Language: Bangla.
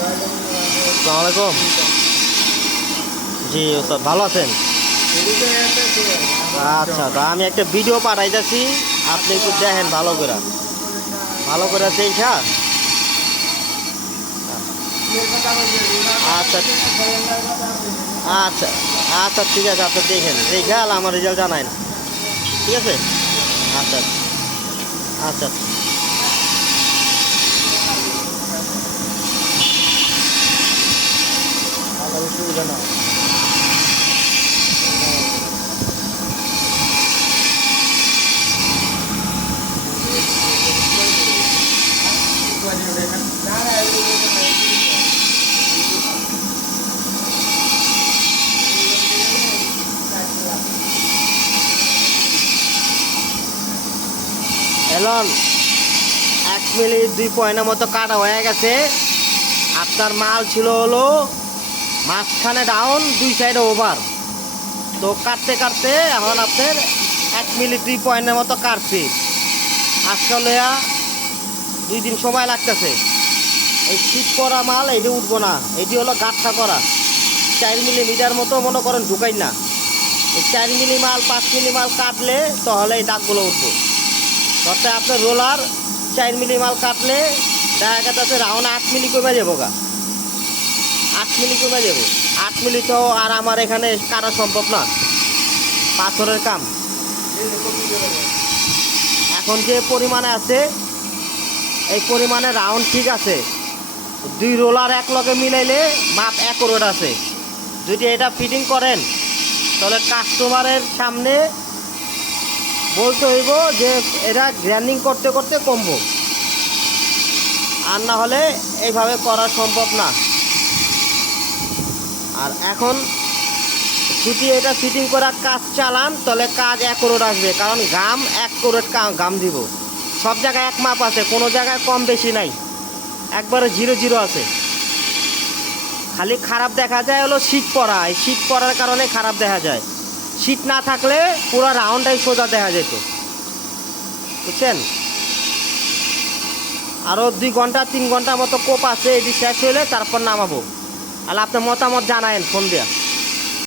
আসসালামু আলাইকুম। জি ওস্তাদ, ভালো আছেন? আচ্ছা, তা আমি একটা ভিডিও পাঠাইতেছি, আপনি একটু দেখেন ভালো করে দেখা। আচ্ছা আচ্ছা আচ্ছা, ঠিক আছে, আপনি দেখেন দেখে আমার রেজাল্ট জানাই না, ঠিক আছে? আচ্ছা আচ্ছা। অসুবিধা না। এলন 1 মিলি 2 পয়েন্টের মতো কাটা হয়ে গেছে। আপনার মাল ছিল হলো মাঝখানে ডাউন, 2 সাইডে ওভার। তো কাটতে কাটতে এখন আপনার 1 মিলি 2 পয়েন্টের মতো কাটছি। আসলে 2 দিন সময় লাগতেছে। এই শীত করা মাল এইটা উঠবো না, এটি হলো গাঁটটা করা 4 মিলিমিটার মতো মনে করেন ঢুকাই না। এই 4 মিলি মাল 5 মিলি মাল কাটলে তাহলে এই দাগগুলো উঠবো। তাতে আপনার রোলার 4 মিলি মাল কাটলে দেখা গেছে রাউন্ড 8 মিলি কমে যাবো গা, 8 মিলি কমে যাবো। 8 মিলি তো আর আমার এখানে কাটা সম্ভব না, পাথরের কাম। এখন যে পরিমাণে আছে এই পরিমাণে রাউন্ড ঠিক আছে। 2 রোলার এক লগে মিলাইলে মাপ অ্যাকুরেট আছে। যদি এটা ফিটিং করেন তাহলে কাস্টমারের সামনে বলতে হইব যে এটা গ্রাইন্ডিং করতে করতে কমবো, আর না হলে এইভাবে করা সম্ভব না। আর এখন যদি এটা ফিটিং করার কাজ চালান তাহলে কাজ অ্যাকুরেট আসবে, কারণ গাম অ্যাকুরেট গাম দিব। সব জায়গায় এক মাপ আছে, কোনো জায়গায় কম বেশি নাই, একবারে 0 আছে। খালি খারাপ দেখা যায় হলো শীত পড়া, এই শীত পড়ার কারণে খারাপ দেখা যায়। শীত না থাকলে পুরো রাউন্ডটাই সোজা দেখা যেত, বুঝছেন? আরও 2 ঘন্টা 3 ঘন্টা মতো কোপ আছে, এটি শেষ হলে তারপর নামাবো। তাহলে আপনার মতামত জানায়েন ফোন দেয়া।